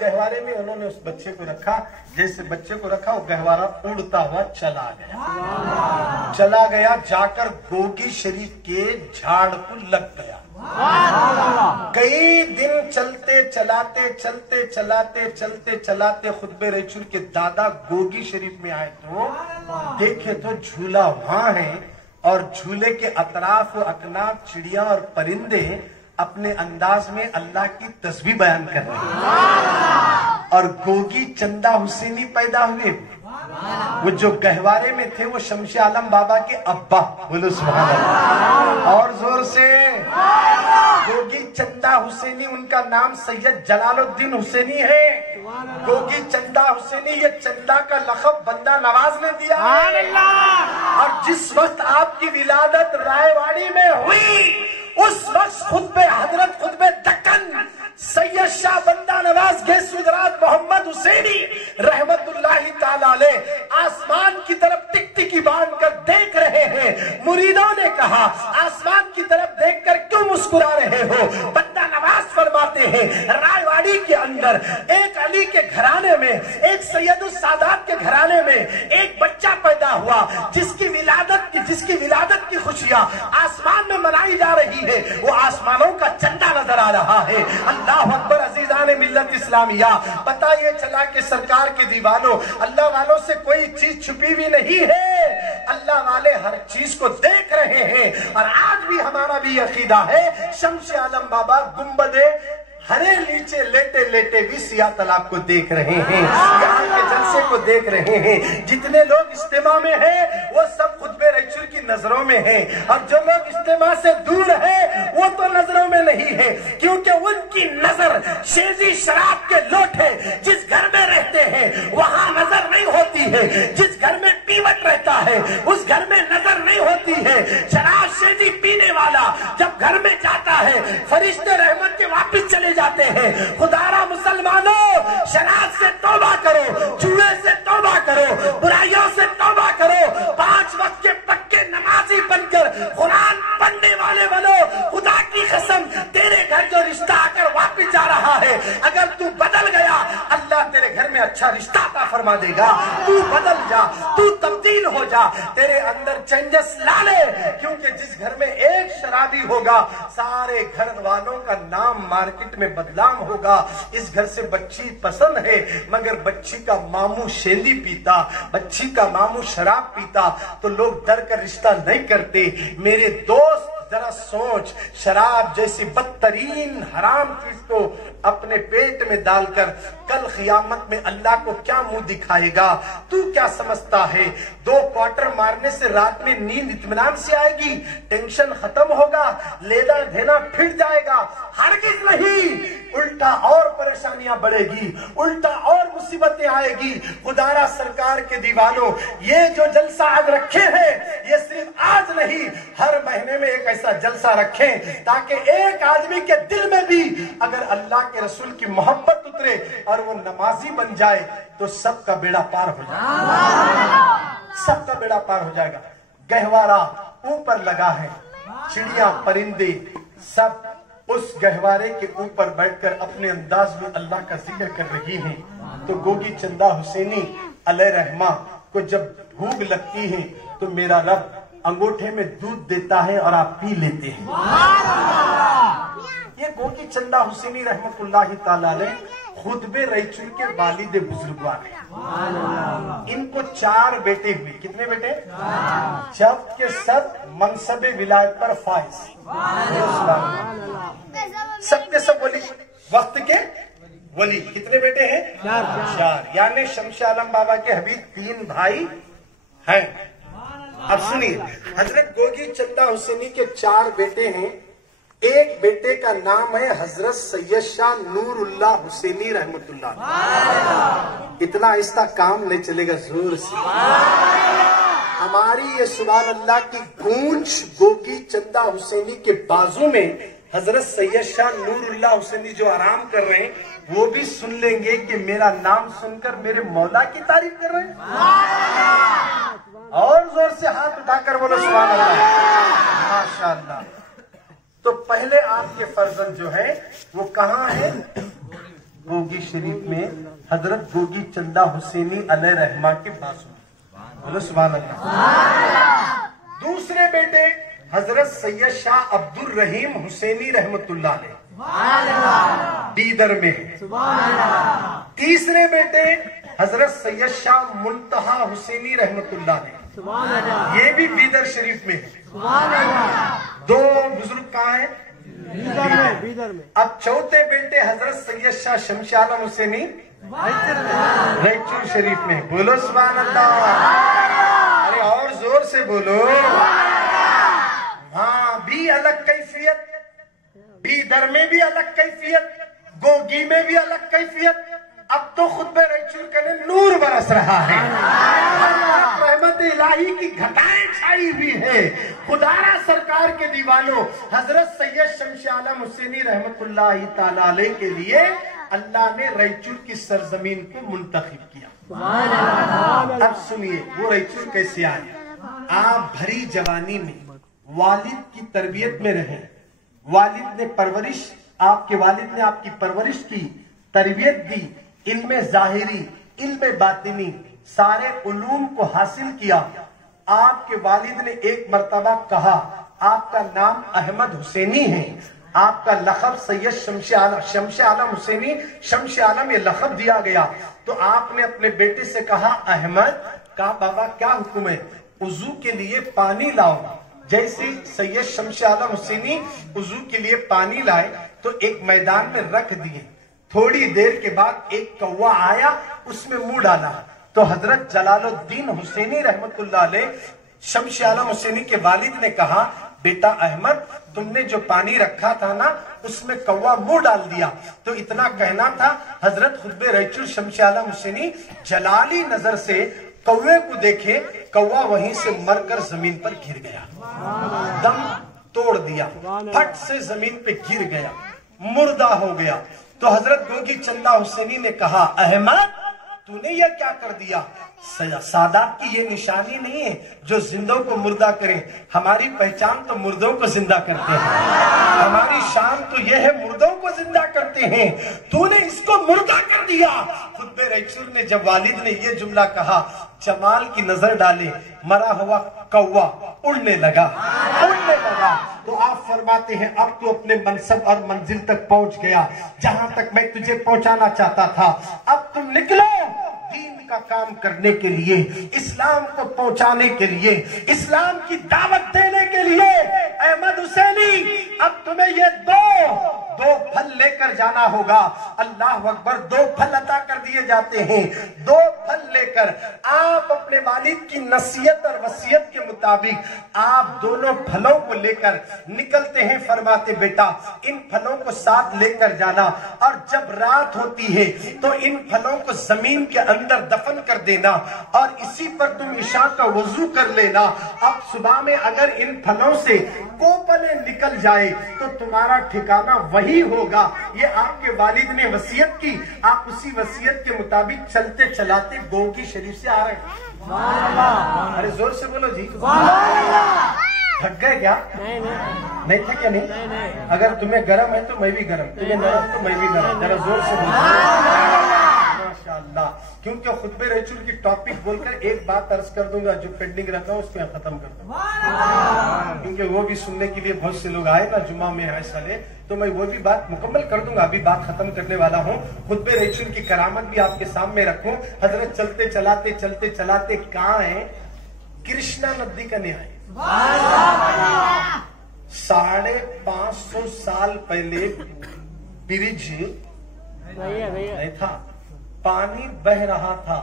गहवारे में उन्होंने उस बच्चे को रखा, जैसे बच्चे को रखा वो गहवारा उड़ता हुआ चला गया जाकर गोगी शरीफ के झाड़ को लग गया। कई दिन चलाते खुतबे रसूल के दादा गोगी शरीफ में आए तो देखे तो झूला वहां है और झूले के अतराफ अकनाफ चिड़िया और परिंदे अपने अंदाज में अल्लाह की तस्बीह बयान कर रहे हैं और गोगी चंदा हुसैनी पैदा हुए। वो जो गहवारे में थे वो शमशे आलम बाबा के अब्बा, बोलो सुभान अल्लाह और जोर से। गोगी चंदा हुसैनी, उनका नाम सैयद जलालुद्दीन हुसैनी है। गोगी चंदा हुसैनी, ये चंदा का लक़ब बंदा नवाज ने दिया और जिस वक्त आपकी विलादत रायवाड़ी में हुई उस वक्त खुतबे दक्कन सैयद शाह बंदा नवाज गेस गुजरात मोहम्मद हुसैनी रहमतुल्लाहि ताला अलैह आसमान की तरफ टिकटिकी बांध कर देख रहे हैं। मुरीदों ने कहा आसमान की तरफ देखकर क्यों मुस्कुरा रहे हो? बंदा नवाज फरमाते हैं रायवाड़ी के अंदर एक अली के घराने में, एक सैयद सादात के घराने में एक बच्चा पैदा हुआ जिसकी विलादत की खुशियां आसमान में मनाई जा रही है। वो आसमानों का चंदा नजर आ रहा है। अल्लाह अकबर अजीजान मिल्लत इस्लामिया। पता ये चला कि सरकार के दीवानों, अल्लाह वालों से कोई चीज छुपी भी नहीं है। अल्लाह वाले हर चीज को देख रहे हैं और आज भी हमारा भी अकीदा है शमशे आलम बाबा गुंबदे हरे नीचे लेटे लेटे भी सिया तालाब को देख रहे हैं, यहाँ के जलसे को देख रहे हैं। जितने लोग इज्तिमा में हैं वो सब खुतबे रसूल की नजरों में हैं और जो लोग इज्तिमा से दूर हैं वो तो नजरों में नहीं है, क्योंकि उनकी नजर शेजी शराब के लोटे जिस घर में रहते हैं वहाँ नजर नहीं होती है। जिस घर में पीवट रहता है उस घर में नजर नहीं होती है। शराब शेजी पीने वाला जब घर में जाता है फरिश्ते रहमत के वापिस चले जाते हैं। खुदारा मुसलमानों, शराब से तौबा करो, जुए से तौबा करो, बुराइयों से तौबा करो, 5 वक्त के पक्के नमाजी बनकर कुरान पढ़ने वाले बनो। खुदा की कसम तेरे घर जो रिश्ता आकर वापिस जा रहा है, अगर तू बदल गया अल्लाह तेरे घर में अच्छा रिश्ता अता फरमा देगा। तू बदल जा, तू तब्दील हो जा, तेरे अंदर चेंजेस ला ले, क्योंकि जिस घर में एक शराबी होगा सारे घर वालों का नाम मार्केट में बदनाम होगा। इस घर से बच्ची पसंद है मगर बच्ची का मामू शेंदी पीता, बच्ची का मामू शराब पीता तो लोग डर कर रिश्ता नहीं करते। मेरे दोस्त जरा सोच, शराब जैसी बदतरीन हराम चीज को अपने पेट में डालकर कल खियामत में अल्लाह को क्या मुंह दिखाएगा? तू क्या समझता है 2 क्वार्टर मारने से रात में नींद इत्मीनान से आएगी? टेंशन खत्म होगा, लेना देना फिर जाएगा? हरगिज नहीं, उल्टा और परेशानियां बढ़ेगी, उल्टा और मुसीबतें आएगी। खुदारा सरकार के दीवानों, ये जो जलसा आज रखे हैं ये सिर्फ आज नहीं, हर महीने में एक ऐसा जलसा रखें ताकि एक आदमी के दिल में भी अगर अल्लाह के रसूल की मोहब्बत उतरे और वो नमाजी बन जाए तो सबका बेड़ा पार हो जाएगा, सबका बेड़ा पार हो जाएगा। गहवारा ऊपर लगा है, चिड़िया परिंदे सब उस गहवारे के ऊपर बैठकर अपने अंदाज में अल्लाह का जिक्र कर रही हैं। तो गोगी चंदा हुसैनी अलैह रहमा को जब भूख लगती है तो मेरा रब अंगूठे में दूध देता है और आप पी लेते हैं। ये गोगी चंदा हुसैनी रहमतुल्लाहि ताला अलैह खुतबे रसूल के वालिद बुजुर्गवार हैं। इनको 4 बेटे हुए। कितने बेटे? सब के सब मनसबे विलायत पर फाइज, सब के सब वली, वक्त के वली। कितने बेटे हैं? 4। यानी शमशे आलम बाबा के हबीब 3 भाई हैं। अब सुनिए, हजरत गोगी चंदा हुसैनी के 4 बेटे हैं। एक बेटे का नाम है हजरत सैयद शाह नूरुल्लाह हुसैनी रहमतुल्लाह। इतना ऐसा काम नहीं चलेगा, जोर से हमारी ये सुभान अल्लाह की गूंज गोगी चंदा हुसैनी के बाजू में हजरत सैयद शाह नूरुल्लाह हुसैनी जो आराम कर रहे हैं वो भी सुन लेंगे कि मेरा नाम सुनकर मेरे मौला की तारीफ कर रहे हैं। और जोर से हाथ उठाकर बोलो सुभान अल्लाह, माशाअल्लाह। तो पहले आपके फर्जंद जो है वो कहाँ है? गोगी शरीफ में हजरत गोगी चंदा हुसैनी अलैहि रहमा के बासु। बोलो सुभान अल्लाह। दूसरे बेटे हजरत सैयद शाह अब्दुल रहीम हुसैनी रहमतुल्लाह अलैह बीदर में। तीसरे बेटे हजरत सैयद शाह मुंतहा हुसैनी रहमतुल्लाह अलैह, ये भी बीदर शरीफ में है। दो बुजुर्ग कहाँ हैं? बीदर में। अब चौथे बेटे हजरत सैयद शाह शमशे आलम हुसैनी रायचूर शरीफ में। बोलो सुभान अल्लाह। अरे और जोर से बोलो। हाँ, भी अलग कैफियत, बीदर में भी अलग कैफियत, गोगी में भी अलग कैफियत। अब तो खुतबे रायचूर का नूर बरस रहा है, रहमत इलाही की घटाएं छाई हुई है। खुदारा सरकार के दीवानों, हजरत सैयद शमशे आलम हुसैनी रहमतुल्लाह ताला अलैह के लिए अल्लाह ने रायचूर की सरजमीन को मुंतखब किया। अब सुनिए वो रायचूर कैसे आए। आप भरी जवानी में वालिद की तरबियत में रहे, वालिद ने परवरिश, आपके वालिद ने आपकी परवरिश की, तरबियत दी, इल्म जाहिरी इल्म बातिनी सारे उलूम को हासिल किया। आपके वालिद ने एक मर्तबा कहा आपका नाम अहमद हुसैनी है, आपका लखब सैयद शमशे आलम हुसैनी, शमशे आलम ये लखब दिया गया। तो आपने अपने बेटे से कहा अहमद, कहा बाबा क्या हुक्म है? वजू के लिए पानी लाओ। जैसे सैयद शमशे आलम हुसैनी वजू के लिए पानी लाए तो एक मैदान में रख दिए। थोड़ी देर के बाद एक कौवा आया, उसमें मुंह डाला। तो हजरत जलालुद्दीन हुसैनी रहमतुल्लाह अलैह शमशे आलम हुसैनी के वालिद ने कहा बेटा अहमद, तुमने जो पानी रखा था ना उसमें कौवा मुंह डाल दिया। तो इतना कहना था, हजरत खुतबे रायचूर शमशे आलम हुसैनी जलाली नजर से कौवे को देखे, कौवा वहीं से मरकर जमीन पर गिर गया, दम तोड़ दिया, फट से जमीन पे गिर गया, मुर्दा हो गया। तो हजरत गोगी चंदा हुसैनी ने कहा अहमद तूने यह क्या कर दिया? सादात की ये निशानी नहीं है जो जिंदों को मुर्दा करें, हमारी पहचान तो मुर्दों को जिंदा करते हैं, हमारी शान तो यह है मुर्दों को जिंदा करते हैं, तूने इसको मुर्दा कर दिया। खुतबे रायचूर ने जब वालिद ने यह जुमला कहा, जमाल की नजर डाले, मरा हुआ कौवा उड़ने लगा। तो आप फरमाते हैं अब तो अपने मनसब और मंजिल तक पहुंच गया जहां तक मैं तुझे पहुंचाना चाहता था। अब तुम निकलो दीन का काम करने के लिए, इस्लाम को पहुंचाने के लिए, इस्लाम की दावत देने के लिए। अहमद हुसैनी अब तुम्हें ये दो फल लेकर जाना होगा। अल्लाह अकबर, दो फल अता कर दिए जाते हैं। दो फल लेकर आप अपने वालिद की नसीहत और वसीयत के मुताबिक आप दोनों फलों को लेकर निकलते हैं। फरमाते बेटा इन फलों को साथ लेकर जाना और जब रात होती है तो इन फलों को जमीन के अंदर दफन कर देना और इसी पर तुम इशा का वजू कर लेना। अब सुबह में अगर इन फलों से कोपले निकल जाए तो तुम्हारा ठिकाना वही होगा। ये आपके वालिद ने वसीयत की, आप उसी वसीयत के मुताबिक चलते चलाते गोगी शरीफ से आ रहे हैं। अरे जोर से बोलो जी। थक गए क्या? नहीं थे क्या? नहीं। अगर तुम्हें गर्म है तो मैं भी गर्म, तुम्हें नरम तो मैं भी नरम। जरा जोर से बोलो माशाअल्लाह। क्योंकि खुतबे रायचूर की टॉपिक बोलकर एक बात अर्ज कर दूंगा, जो पेंडिंग रहता है उसको खत्म कर दूंगा, क्योंकि वो भी सुनने के लिए बहुत से लोग आए ना जुमा में हिस्सा ले, तो मैं वो भी बात मुकम्मल कर दूंगा। अभी बात खत्म करने वाला हूँ। खुतबे रायचूर की करामत भी आपके सामने रखूं। हजरत चलते चलाते कहाँ है? कृष्णा नदी का न्याय 550 साल पहले ब्रिज नहीं था, पानी बह रहा था।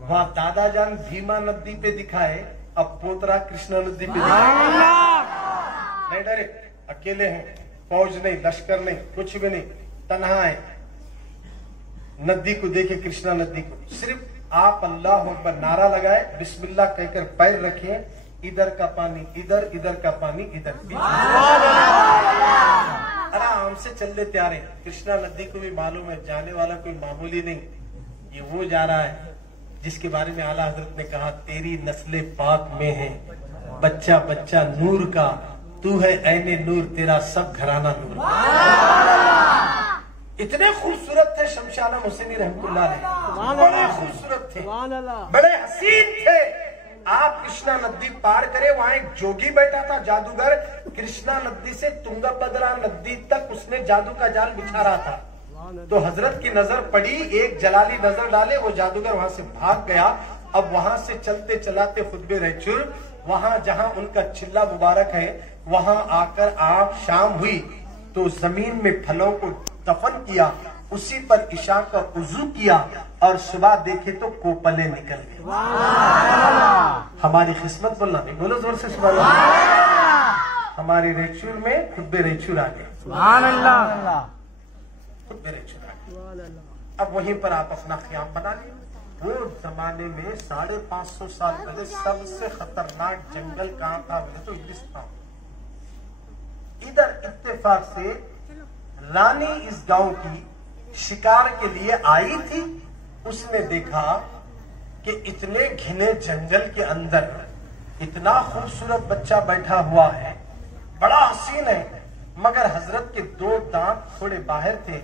वहाँ दादा जान भीमा नदी पे दिखाए, अब पोतरा कृष्णा नदी पे दिखाए। नहीं डरे, अकेले हैं, फौज नहीं, लश्कर नहीं, कुछ भी नहीं, तन्हा है। नदी को देखे, कृष्णा नदी को, सिर्फ आप अल्लाह अकबर नारा लगाए, बिस्मिल्लाह कहकर पैर रखे, इधर का पानी इधर, इधर का पानी इधर, आराम से चल लेते आ रहे। कृष्णा नदी को भी मालूम है जाने वाला कोई मामूली नहीं, ये वो जा रहा है जिसके बारे में आला हजरत ने कहा तेरी नस्ले पाक में है बच्चा बच्चा नूर का, तू है ऐने नूर, तेरा सब घराना नूर। اتنے خوبصورت تھے شمس عالم حسینی رحمت اللہ علیہ، بڑے خوبصورت تھے، بڑے حسین تھے۔ آپ کرشنا ندی پار کرے، وہاں ایک جوگی بیٹھا تھا جادوگر، کرشنا ندی سے تنگا بدرا ندی تک اس نے جادو کا جال بچھا رہا تھا۔ تو حضرت کی نظر پڑی، ایک جلالی نظر ڈالے، وہ جادوگر وہاں سے بھاگ گیا۔ اب وہاں سے چلتے چلاتے خطبے رہچور وہاں جہاں ان کا چلہ مبارک ہے وہاں آ کر آپ شام ہوئی تو زمین میں پھلوں کو دفن کیا، اسی پر عشاء کا وضو کیا اور صبح دیکھے تو کوپلے نکل گئے۔ ہماری قسمت بولنا نہیں، بولو زور سے سبحان اللہ۔ ہماری ریچور میں خطبے ریچور آ گئے، سبحان اللہ، خطبے ریچور آ گئے۔ اب وہیں پر آپ اپنا قیام بنا لیں۔ وہ زمانے میں 550 سال پہلے سب سے خطرناک جنگل کہاں تھا بولے تو ہندوستان۔ ادھر اتفاق سے رانی اس گاؤں کی شکار کے لیے آئی تھی، اس نے دیکھا کہ اتنے گھنے جنگل کے اندر اتنا خوبصورت بچہ بیٹھا ہوا ہے، بڑا حسین ہے، مگر حضرت کے 2 دانت تھوڑے باہر تھے۔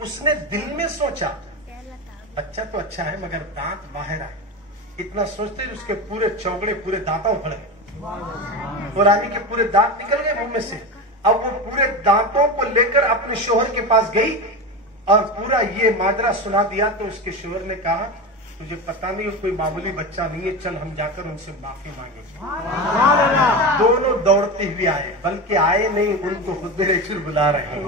اس نے دل میں سوچا بچہ تو اچھا ہے مگر دانت باہر آئے، اتنا سوچتے اس کے پورے چوگڑے پورے دانتوں پھڑ گئے، اور رانی کے پورے دانت نکل گئے منہ میں سے۔ اب وہ پورے دانتوں کو لے کر اپنے شوہر کے پاس گئی اور پورا یہ ماجرا سنا دیا تو اس کے شوہر نے کہا تجھے پتا نہیں کوئی معمولی بچہ نہیں ہے، چل ہم جا کر ان سے معافی مانگیں گے۔ دونوں دوڑتے ہوئے آئے، بلکہ آئے نہیں، ان کو خطبے ریچور بلا رہے ہیں،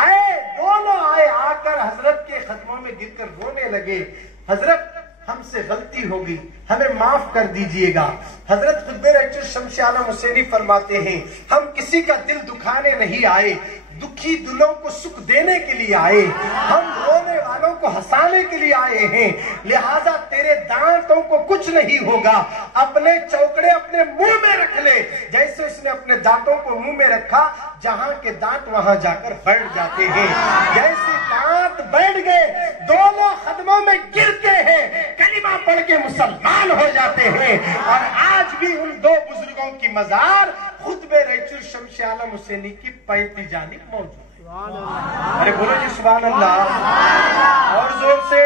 آئے دونوں آئے، آ کر حضرت کے قدموں میں گر کر رونے لگے، حضرت ہم سے غلطی ہوگی، ہمیں معاف کر دیجئے گا۔ حضرت خطبے ریچور شمس عالم حسینی فرماتے ہیں ہم کسی کا دل دکھانے نہیں آئے، دکھی دلوں کو سکھ دینے کے لیے آئے، ہم رونے والوں کو ہنسانے کے لیے آئے ہیں، لہذا تیرے دانتوں کو کچھ نہیں ہوگا، اپنے چوکڑے اپنے منہ میں رکھ لے۔ جیسے اس نے اپنے دانتوں کو منہ میں رکھا، جہاں کے دانت وہاں جا کر بیٹھ جاتے ہیں، جیسے دانت بیٹھ گئے دونوں قدموں میں گرتے ہیں، کلمہ پڑھ کے مسلمان ہو جاتے ہیں، اور آج بھی ان 2 بزرگوں کی مزار خطبے ریچور شمس عالم حسینی کی پیتی جانب موجود ہے۔ ارے بولو جی سبحان اللہ، اور زور سے۔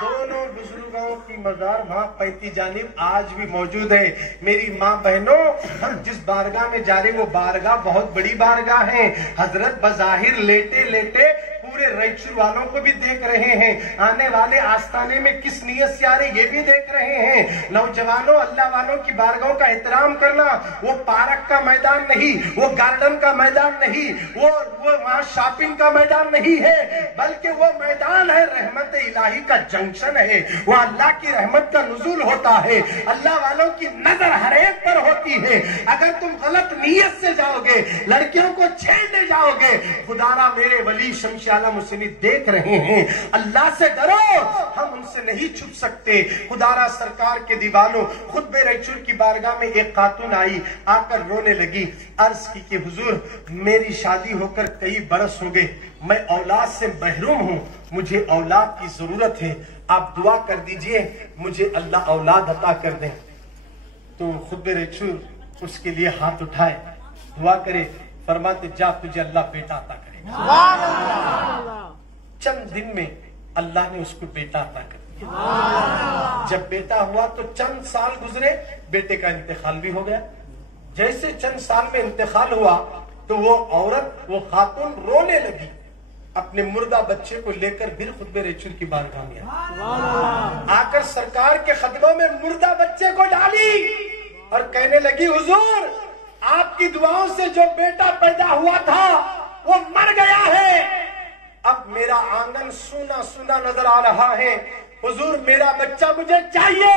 دونوں بزرگوں کی مزار وہاں پیتی جانب آج بھی موجود ہے۔ میری ماں بہنوں، ہم جس بارگاہ میں جا رہے وہ بارگاہ بہت بڑی بارگاہ ہے۔ حضرت بظاہر لیٹے لیٹے پورے ریچور والوں کو بھی دیکھ رہے ہیں، آنے والے آستانے میں کس نیت سے آ رہے یہ بھی دیکھ رہے ہیں۔ نوجوانوں، اللہ والوں کی بارگاہوں کا احترام کرنا، وہ پارک کا میدان نہیں، وہ گارڈن کا میدان نہیں، وہ وہاں شاپنگ کا میدان نہیں ہے، بلکہ وہ میدان ہے رحمت الہی کا جنکشن ہے، وہ اللہ کی رحمت کا نزول ہوتا ہے، اللہ والوں کی نظر ہر ایک پر ہوتی ہے۔ اگر تم غلط نیت سے جاؤ گے، لڑکیوں کو چھیڑنے جاؤ گے، خدا را میرے ولی شمس عالم حسینی دیکھ رہے ہیں، اللہ سے ڈرو، ہم ان سے نہیں چھپ سکتے۔ خدا را سرکار کے دیوانوں، خطبے ریچور کی بارگاہ میں ایک خاتون آئی، آ کر رونے لگی، عرض کی کہ حضور میری شادی ہو کر کئی برس ہو گئے، میں اولاد سے محروم ہوں، مجھے اولاد کی ضرورت ہے، آپ دعا کر دیجئے مجھے اللہ اولاد عطا کر دیں۔ تو خطبے ریچور اس کے لیے ہاتھ اٹھائے، دعا کرے، فرماتے جا تجھے اللہ بیٹا عطا کرے۔ چند دن میں اللہ نے اس کو بیٹا عطا کر دیا۔ جب بیٹا ہوا تو چند سال گزرے، بیٹے کا انتقال بھی ہو گیا۔ جیسے چند سال میں انتقال ہوا تو وہ عورت، وہ خاتون رونے لگی، اپنے مردہ بچے کو لے کر پھر خطبے ریچور کی بارگاہ میں آ کر سرکار کے قدموں میں مردہ بچے کو ڈالی اور کہنے لگی حضور آپ کی دعاؤں سے جو بیٹا پیدا ہوا تھا وہ مر گیا ہے، اب میرا آنگن سونا سونا نظر آ رہا ہے، حضور میرا بچہ مجھے چاہیے۔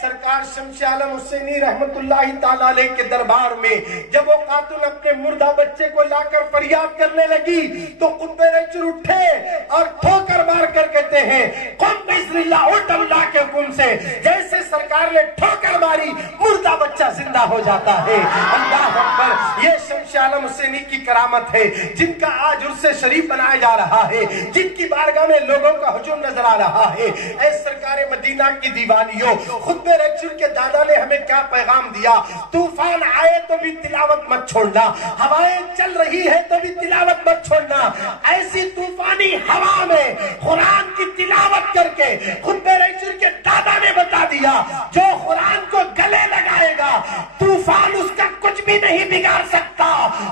سرکار شمس عالم حسینی رحمت اللہ تعالیٰ علیہ کے دربار میں جب وہ خاتون اپنے مردہ بچے کو لا کر فریاد کرنے لگی تو خطبے ریچور اٹھے اور ٹھوکر مار کر کہتے ہیں قم بِإِذْنِ اللَّهِ، اٹھ اللہ کے حکم سے۔ جیسے سرکار نے ٹھوکر ماری، مردہ بچہ زندہ ہو جاتا ہے۔ اللہ اکبر، یہ شمس عالم حسینی کی کرامت ہے، جن کا آج عرس شریف بنایا جا رہا ہے، جن کی بارگاہ میں لوگوں کا ہجوم نظر آ رہا ہے۔ اے سرکار مدینہ کی دیوانیوں، خطبہ رسول کے دادا نے ہمیں کیا پیغام دیا؟ طوفان آئے تو بھی تلاوت مت چھوڑنا، ہوائیں چل رہی ہے تو بھی تلاوت مت چھوڑنا۔ ایسی طوفانی ہوا میں قرآن کی تلاوت کر کے خطبہ رسول کے دادا نے بتا دیا، جو قرآن کو گلے لگائے گا طوفان اس کا کچھ بھی نہیں بگاڑ سکتا۔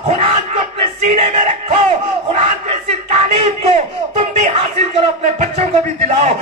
قرآن کو اپنے سینے میں رکھو، قرآن جیسی تعلیم کو تم بھی حاصل کرو، اپنے بچوں کو بھی دلاؤ۔